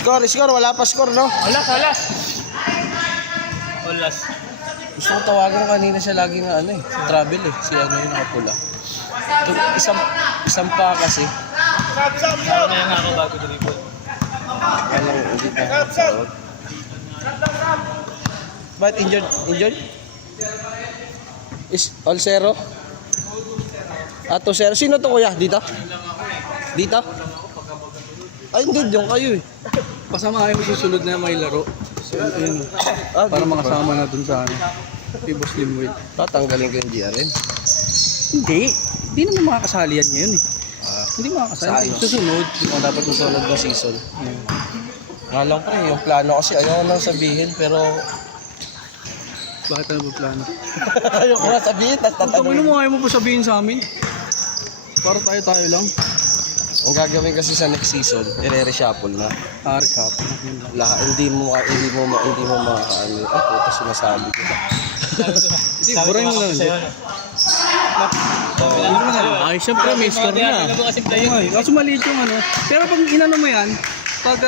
Score, wala pa score, no? Wala. Olas. Gusto ko tawagan kanina siya lagi na ano eh, sa travel eh, si ano yung nakapula. Isang pa kasi. Ako na yung ako bago dribble. Alam, hindi pa nakatawag. Ba't injured? Is all zero? 2-0. Sino to kuya? Dito? Ay, hindi. Yung kayo eh. Pasamahin mo susunod na may laro. So, yun, para makasama na dun sa ano. Kay Boss Limwell. Tatanggalin ko yung GRN. Hindi naman makakasali yan ngayon eh. Hindi makakasali. Sayang. Susunod. Yung dapat susunod na season. Nga lang pre, yung plano kasi ayaw nang sabihin pero Bakit ano ba plano? ayaw ko na sabihin, Kung tatanungin. mo ayaw mo pa sabihin sa amin. Para tayo lang. Ang gagawin kasi sa next season, i-reshuffle na. Recap. Lahat hindi mo makakaano. Ay, puto sinasabi ko. Hindi, buray mo na lang. Ay, syempre may score na. Kaso maliit yung ano. Pero pag inano mo yan, pag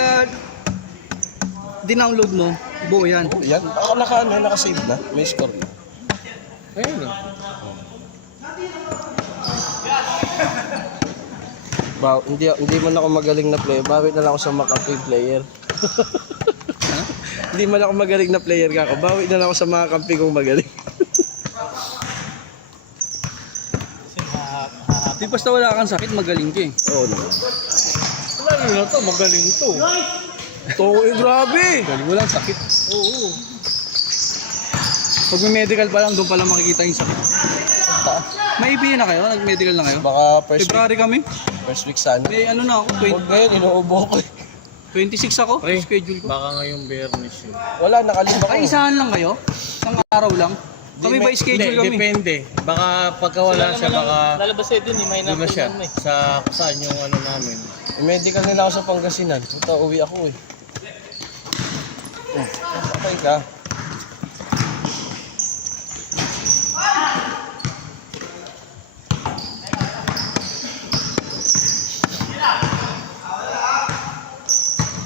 dinownload mo, buo yan. Oh, yan. Ako nakasave na. May score na. Ayun eh. Hindi man ako magaling na player. Bawi na lang ako sa makamping player. Hindi man ako magaling na player kako. Bawi na lang ako sa mga kampi kong magaling. Di basta wala kang sakit, magaling ka eh. Oo naman. Lalo na to, magaling to. Ito, grabe! Galing, walang sakit. Oo. Pag may medical pa lang, doon pa lang makikita yung sakit. May IPA na kayo? Nag-medical na kayo? Baka February kami? first week sana. May ano na ako, Huwag ngayon, inuubo ko eh. 26 ako, schedule ko. Baka ngayong Bernis yun. Wala, nakalima ko. Ay, isahan lang kayo? Isang araw lang? Kami ba schedule kami? Depende. Baka pagka wala siya, baka Lalabas eh dun, may doon na siya. Sa kung saan yung ano namin. Medical nila ako sa Pangasinan. Puta, uwi ako eh. Okay ka.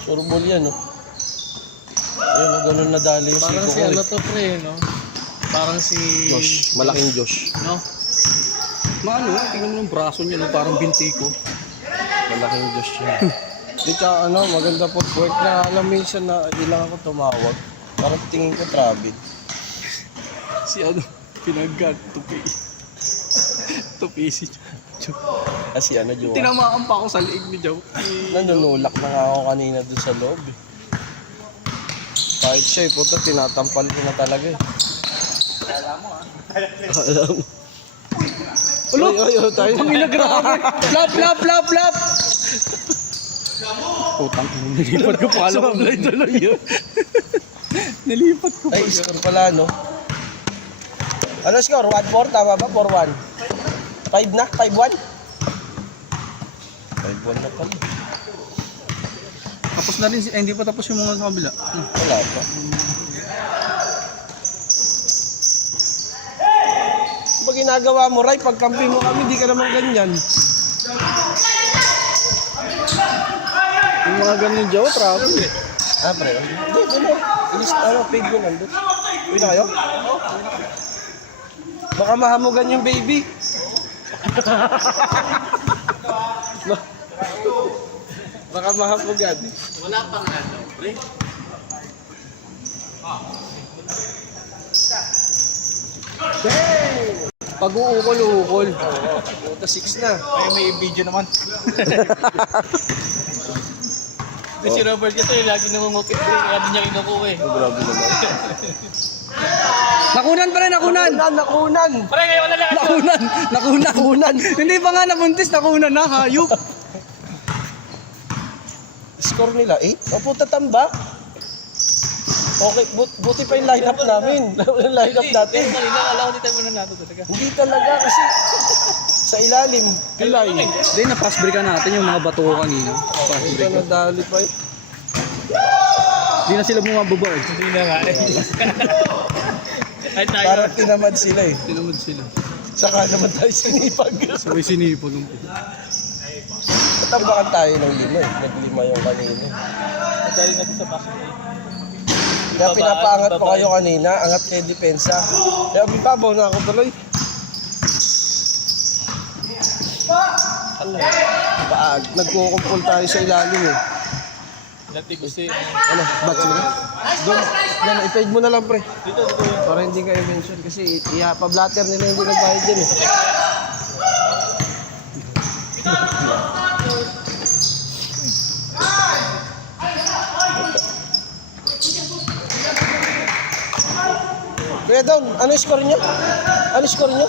Surbol yan, no? Ayun, no, ganun nadali yung Parang siko si ko ano eh. to pre, no? Parang si... Josh, malaking Josh. No? Maano, tingnan mo yung braso niya, no? Parang binti ko. Malaking Josh yun. Di tsaka ano, maganda footwork na alam minsan na ilang ako tumawag. Parang tingin ko travel. Si ano, pinaggat, tupi. Tupi si Joe. Kasi ano, Jowa. Tinamaan pa ako sa liig ni Joe. Nanunulak na nga ako kanina dun sa loob eh. Kahit siya eh, puto, tinatampal ko na talaga eh. Alam mo. Ulo! Ay, tayo. Ang inagrabe! Flap! Putang ina, nilipat ko pa alam ko. Sablay tuloy yun. Nilipat ko pa. Ay, score pala, no? Ano score? 1-4? Tama ba? 4-1? 5 na? 5-1? 5-1 na pala. Tapos na rin, hindi pa tapos yung mga sa kabila. Wala pa. Pag ginagawa mo, Ray, pagkampi mo kami, di ka naman ganyan. Yung mga ganun Joe, travel eh. Ah, pre. Hindi, doon mo. Ilis, paid mo nandun. Uwi na kayo? Baka mahamugan yung baby. Baka mahamugan. Wala pang ano, pre. Pag uukol. Puta, 6 na. Ay, may video naman. Kasi si Robert kasi lagi nangungukit. Lagi niya kinukuha eh. Oh, grabe naman. Nakunan pa rin, nakunan! Nakunan! Pare, ngayon wala lang. Nakunan! Hindi pa nga nabuntis, nakunan na, hayop! Score nila 8? O puta, tamba. Okay, buti pa yung lineup namin. Yung lineup natin. Kanina, alam ko di tayo muna nato talaga. Hindi talaga kasi sa ilalim. Pilay. Hindi, na-pass break natin yung mga bato ko kanina. Pass Hindi break. ka nadali pa eh. Hindi na sila bumababa eh. Hindi na nga eh. Ay tayo. Parang tinamad sila eh. Tinamad sila. Saka naman tayo sinipag. Sabay sinipag ng Tatambakan tayo ng 5 eh. Nag-5 yung kanina. galing natin sa back. Kaya pinapaangat ko kayo kanina, angat kayo depensa. Kaya bibabaw na ako tuloy. Ano? Nagkukumpul tayo sa ilalim eh. Nagtigusi. Ano? Ba't sila? Doon, yan, i-fade mo na lang pre. Dito. Para hindi ka i-mention kasi pa-blatter nila hindi nagbayad din eh. Kuya Don, ano yung score nyo? Ano yung score nyo?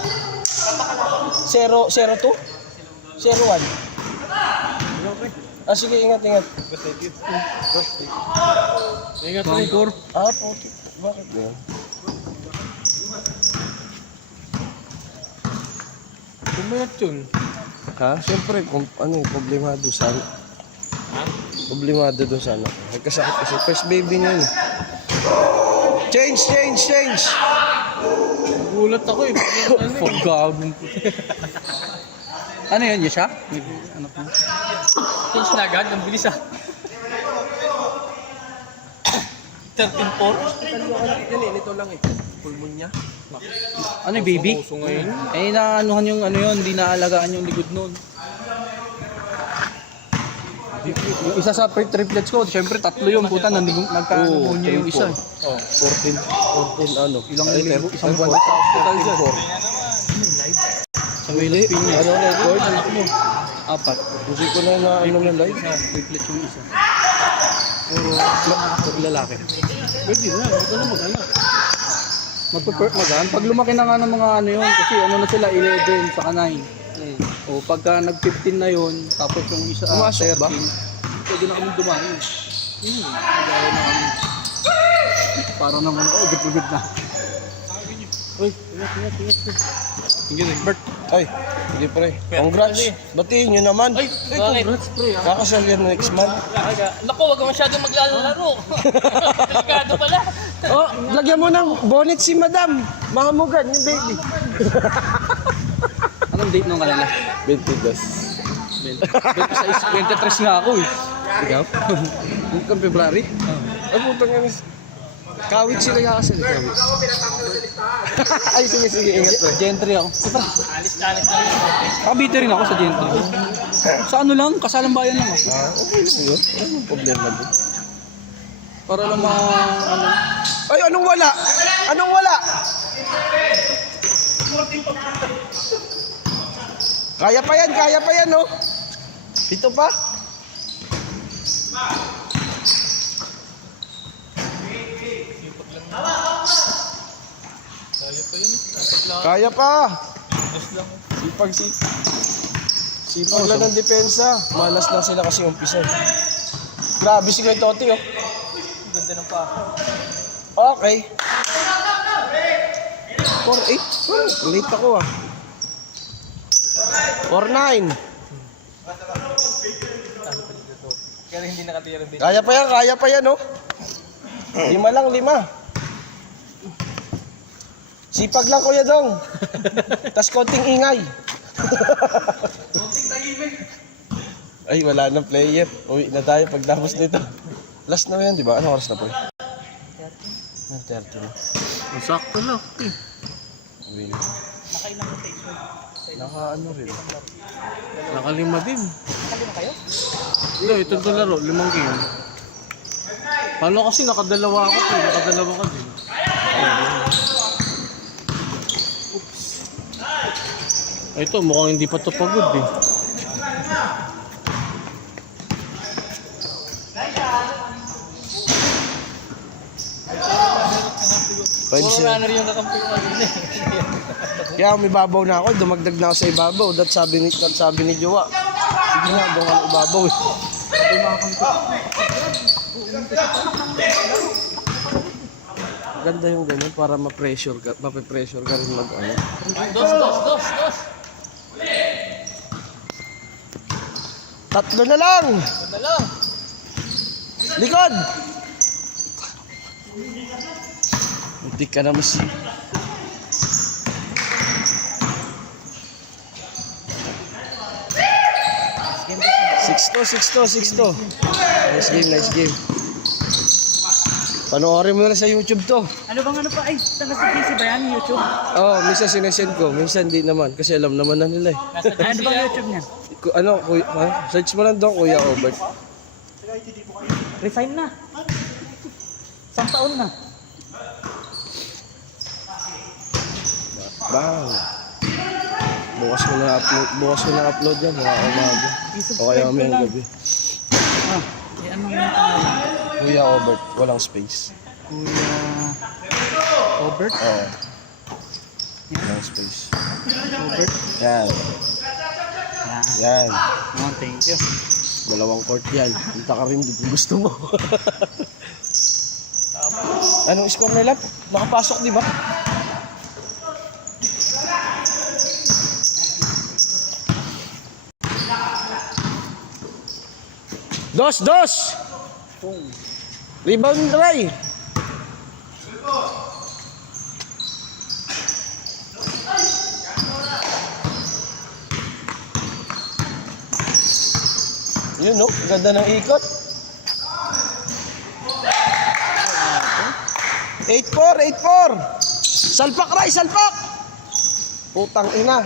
0-2? 0-1? Ah, sige, ingat. Ingat rin. Bangkor. Ah, puti. Bakit yun? Kumayat yun. Ha? Siyempre, problemado sa ano. Problemado doon sa ano. Nagkasakit kasi. First baby niya yun. Change! Gulat ako eh. Pagkagong puti. Ano yun? Yung siya? Ano po? Change na agad. Ang bilis ah. 13-4. Ito lang eh. Pulmonya. Ano yung baby? Puso ngayon. Eh, naanuhan yung ano yun, hindi naalagaan yung likod nun. Yung isa sa triplets ko, syempre tatlo yung puta, nagka-pneumonia yung isa. 14 ano. Ilang linggo, isang buwan sa hospital dyan. Sa may life pinya. Ano na record? Anak mo. 4. Hindi ko na ano na live. Triplets yung isa. Puro lalaki. Pwede na, huwag ka na mag-anak. Pag lumaki na nga ng mga ano yun, kasi ano na sila, 11 sa 9. O pagka nag-15 na yun, tapos yung isa, Pumasok 13, ba? pwede na kami dumayo. Nag-aaral na kami. Para naman ako, gud na. Uy, ingat. Bert, Ay, hindi pre. Congrats. Batiin nyo naman. Ay, congrats pre. Kakasal yan next month. Naku, wag ka masyadong maglalaro. Delikado pala. Oh, lagyan mo ng bonnet si madam. Mahamugan yung baby. anong date nung kanila? 22. 23 nga ako eh. Ikaw? Bukan February? Ay, putang yan. Kawit sila kakasal. Kawit. Ay, sige, ingat pre. Gentry ako. Alis na yun. Kabite rin ako sa Gentry. Sa ano lang, kasalang bayan lang ako. Ah, okay lang yun. Walang problema doon. Para lang ano. Ay, anong wala? Anong wala? Kaya pa yan, no? Dito pa? Kaya pa. Sipag lang ng depensa. Malas na sila kasi umpisa. Grabe si Kuya Toti, oh. Ganda ng pako. Okay. 4-8. Late ako, ah. 4-9. Kaya hindi nakatira din. Kaya pa yan, oh. 5 lang, 5. Sipag lang, Kuya Dong. Tas konting ingay. Ay, wala nang player. Uwi na tayo pagtapos nito. Last na yan, di ba? Anong oras na po? 30 na. Masakto lang. Uwi na. Naka-ano rin. Nakalima din. Nakalima kayo? Hindi, itong laro, 5 game. Paano kasi nakadalawa ako eh, nakadalawa ka din. Ito, mukhang hindi pa ito pagod eh. Puro runner yung kakampi ko kanina. Kaya may babaw na ako, dumagdag na ako sa ibabaw. That sabi ni Jowa. Sige nga, doon ako ibabaw eh. Ganda yung ganyan para ma-pressure ka rin mag-ano. Dos. 3 na lang! Ganda lang. Likod! Hindi ka na mas... Six to. Nice game. Panoorin mo na sa YouTube to. Ano bang ano pa? Ay, tanga si PC ba yan? YouTube? Oo, minsan sinesend ko, minsan di naman. Kasi alam naman na nila eh. Ano bang YouTube niya? Search mo lang doon, Kuya Obert. Resign na. 1 taon na. Bang. Bukas mo na upload yan, mga umaga. O kaya mamayang gabi. Ah, eh anong pangalan? Kuya Obert, walang space. Kuya Robert? Oo. Walang space. Robert? Yan. Yan. Oh, thank you. 2 court yan. Punta ka rin dito gusto mo. Anong score nila? Nakapasok di ba? Dos! Rebound try! Yun no, ganda ng ikot. 8-4! Salpak Ray, salpak! Putang ina.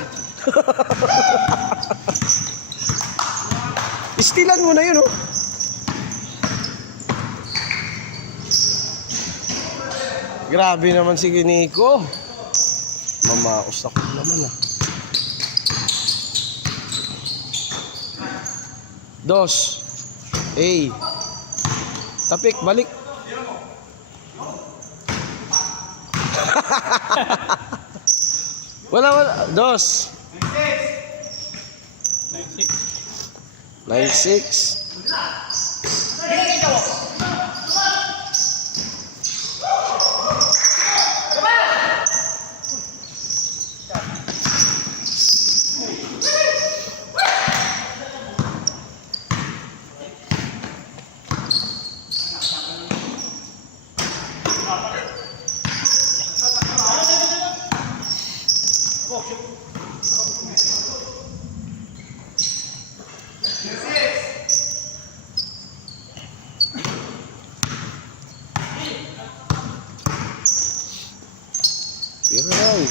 Istilan mo na yun oh. Grabe naman si Nico. Mamaos ako naman ah. 2. Tapik, balik. Wala. 2. 9-6. Tiray.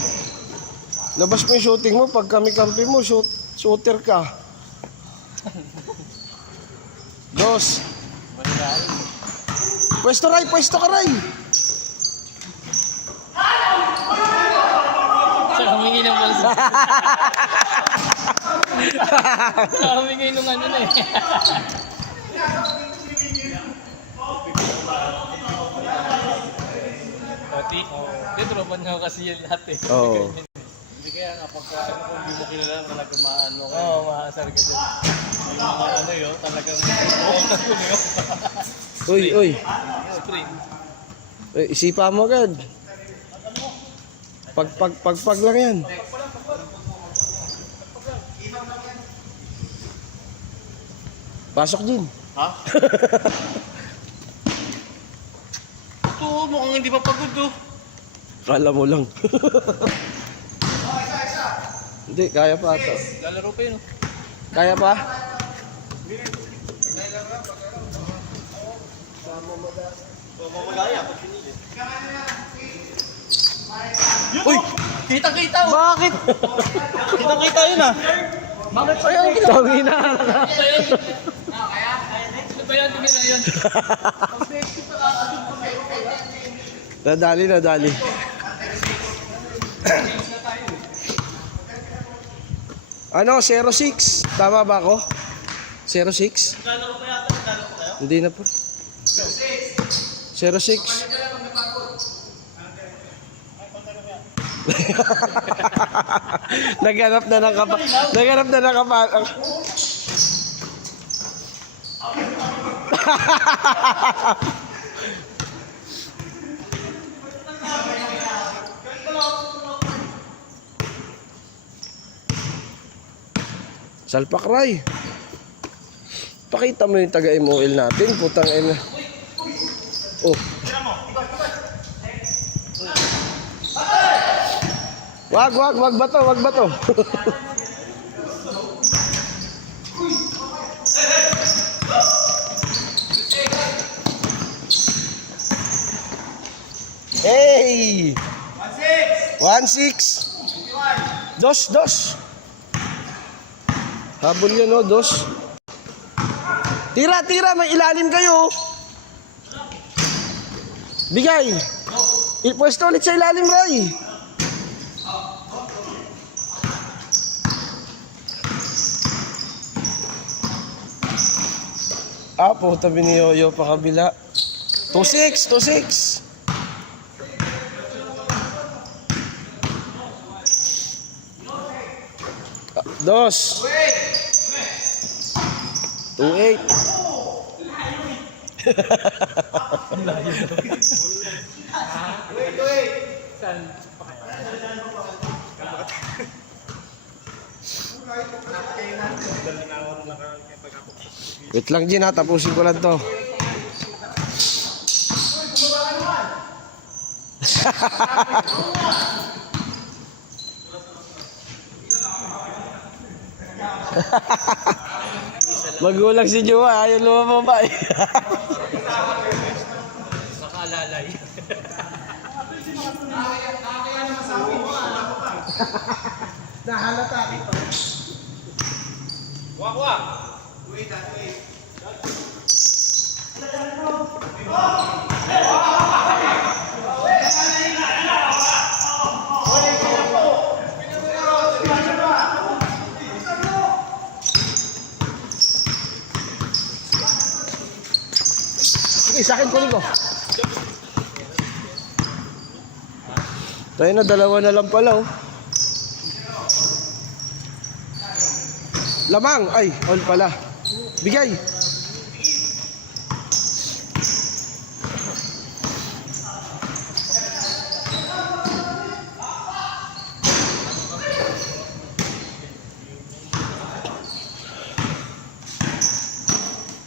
Labas mo yung shooting mo. Pag kami-kampi mo, shooter ka. 2. Pwesto ka Ray. Sa humingi ng balsa. Sa humingi ng ano na eh. Pati, di tropa niya kasi yun lahat eh. Oo. Hindi kaya nga pagka kung hindi mo kilala talaga maano ka. Oo, maasar ka dyan. Yung mga ano yun, talagang otas ko yun. Uy. Screen. Isipa mo agad. Pag lang yan. Pasok din. Ha? Ito, mukhang hindi pa pagod oh. Kala mo lang. Hindi, kaya pa ito. Lalaro pa yun oh. Kaya pa? Uy! Kita-kita oh. Bakit? Kita-kita yun ah. Bakit pa yun? Tangina. Ano ba yan? Tumira yun. Nadali. Ano, 06? Tama ba ako? 06? Hindi na po. 06. Naghanap na ng Salpak Ray. Pakita mo yung taga-MOL natin, putang ina. Oh. Wag bato. Okay. 1-6. Dos. Habol yun, oh, dos. Tira, may ilalim kayo. Bigay. Pwesto ulit sa ilalim, Ray. Puta, biniyoyo pa kabila. 2-6. Dos. 2-8. Wait lang, Gin, ha. Tapusin ko lang to. Magulang si Jowa, ayaw lumababa eh. Baka lalay. Nahalata ito. Wak. Sige, sa akin kunin ko. Tayo na, 2 na lang pala, oh. Lamang! Ay, all pala. Bigay!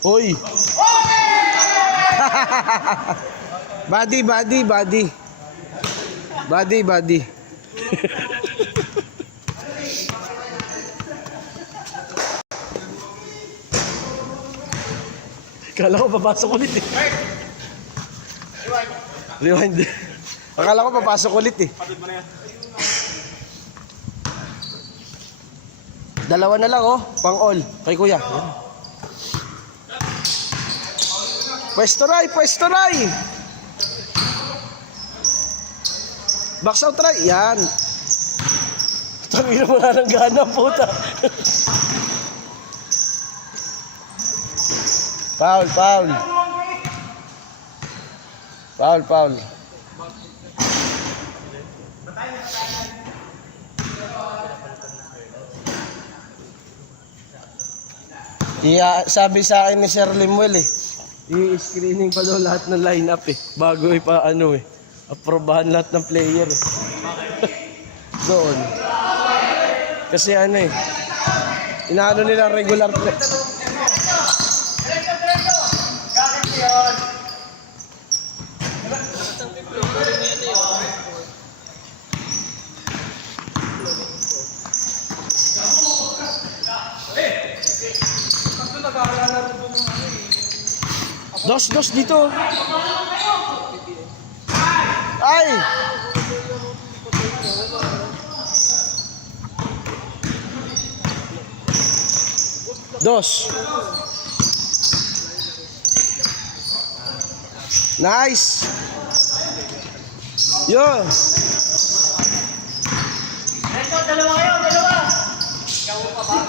Hoy! Body. Akala ko papasok ulit eh. Rewind. Akala ko papasok ulit eh. 2 na lang, oh. Pang all. Kay kuya. Yan. Pwesto Ray. Box out, Ray. Yan. Tangina mo na ng gana, puta. Foul. Sabi sa akin ni Sir Limuel eh, i-screening pa daw lahat ng lineup eh, bago aprobahan lahat ng player eh. Doon. Kasi inaano nila regular play. Dos dito. Ay! Dos. Nice. Yo. Ito, dalawa. Ikaw pa ba?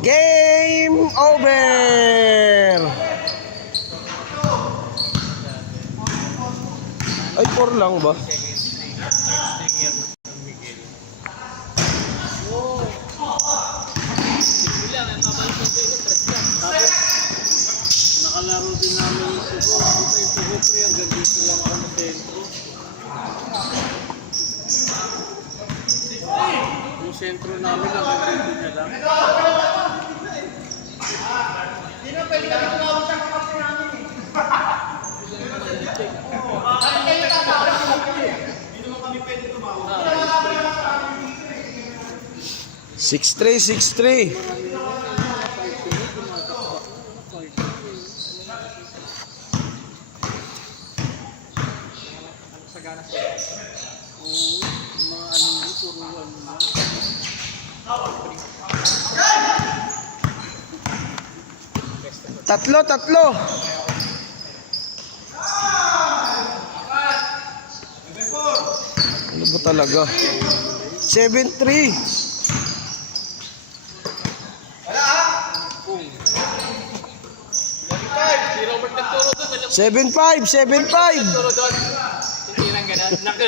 Game over. Ay, 4 lang ba? Nakalaro din namin yung Tugo. Yung Tugo pre, hanggang dito lang ako na sentro. Yung sentro namin hanggang dito niya lang. Hindi na pwede kami tumawag sa kapatid namin eh. Bakit kayo tatawag sa kapatid? Hindi naman kami pwede tumawag. 6-3, 6-3. Tatlo, tatlo. Ano ba talaga? 7-3. Si Robert nagturo doon. 7-5, 7-5. Nagturo doon. Hindi lang ganun. Naku.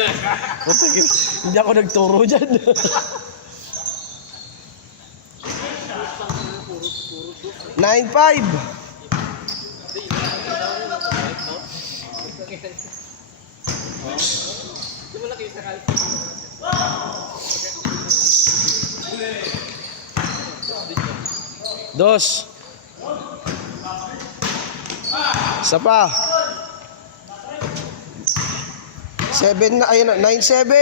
Hindi ako nagturo dyan. Nine five. Dos. Isa pa. 7 na, ayun na, 9-7.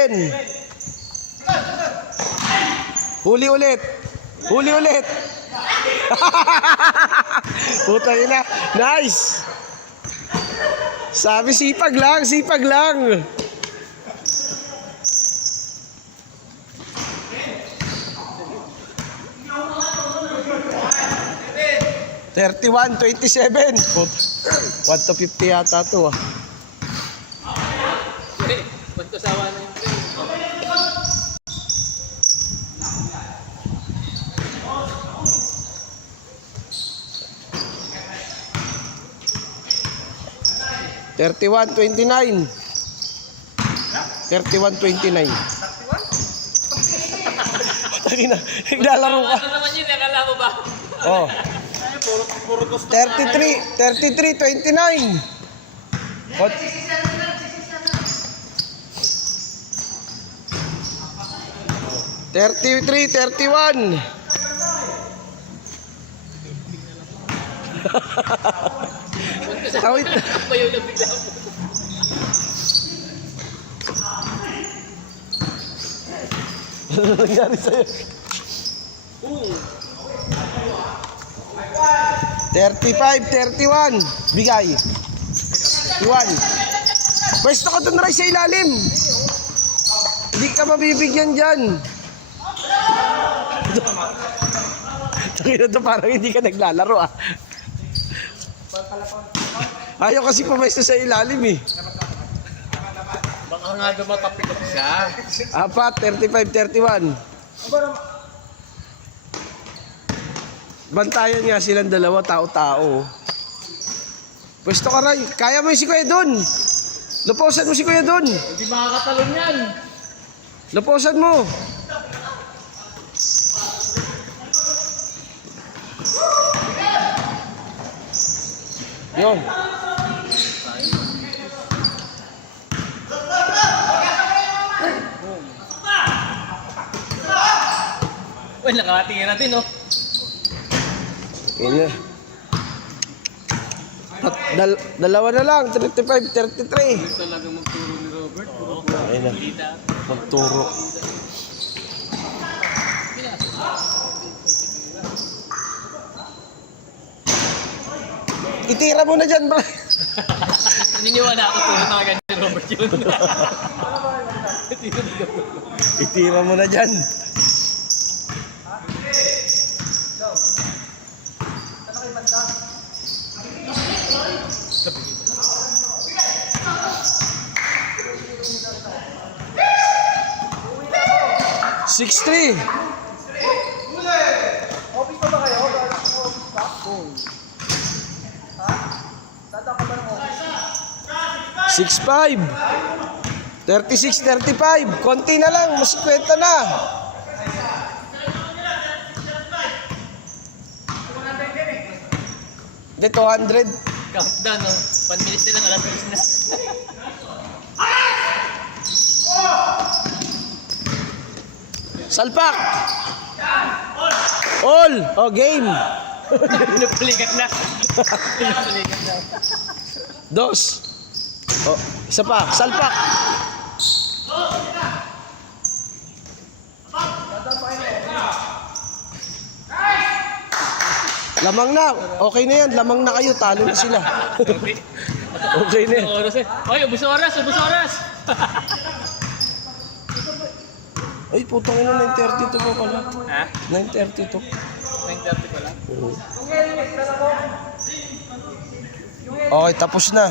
Huli ulit. Huli ulit. Puta ina. Nice. Sabi sipag lang, sipag lang. $31, 27. 1-50 yata to ah. Punto sawa na yung play. $31-29. 31-29. Tangina, naglalaro ka. Ano naman yun? Akala mo ba? Oh. 33-29. What? $33-31. Awit. Bayaw na bigla po. Ano nangyari sa'yo? 35-31. Bigay. Iwan. Pwesto ka dun, Ray, sa ilalim. Hindi ka mabibigyan dyan. Takina to, parang hindi ka naglalaro ah. Ayaw kasi pumesto sa ilalim eh. Baka nga dumatapik ako siya. Apat, 35-31. Bantayan nga silang dalawa, tao-tao. Pwesto ka, Ray. Kaya mo yung si Kuya dun. Luposan mo si Kuya dun. Hindi makakatalon yan. Luposan mo. Yun. Uy, nakatingin natin, oh. Yun na. Dalawa na lang, 35-33. Talaga magturo ni Robert. Ayun na. Magturo. Itira mo na dyan, bro. Naniniwala ako turo na agad ni Robert yun. Itira mo na dyan. Six three. Six five. 36-35. Konti na lang, mas 50 na. Hindi, 200. Countdown, oh. 1 minute na lang, alas 3 na. Salpak! All! Oh, game! Pinupulikat na. Pinupulikat na. Dos. Oh, isa pa. Salpak! Lamang na. Okay na yan. Lamang na kayo. Talo na sila. Okay na yan. Oras eh. Oy, ubus oras, ubus oras. Ay, putang ina, 9:32 pa pala. Ha? 9:32. 9:30 pa lang. Okay, tapos na.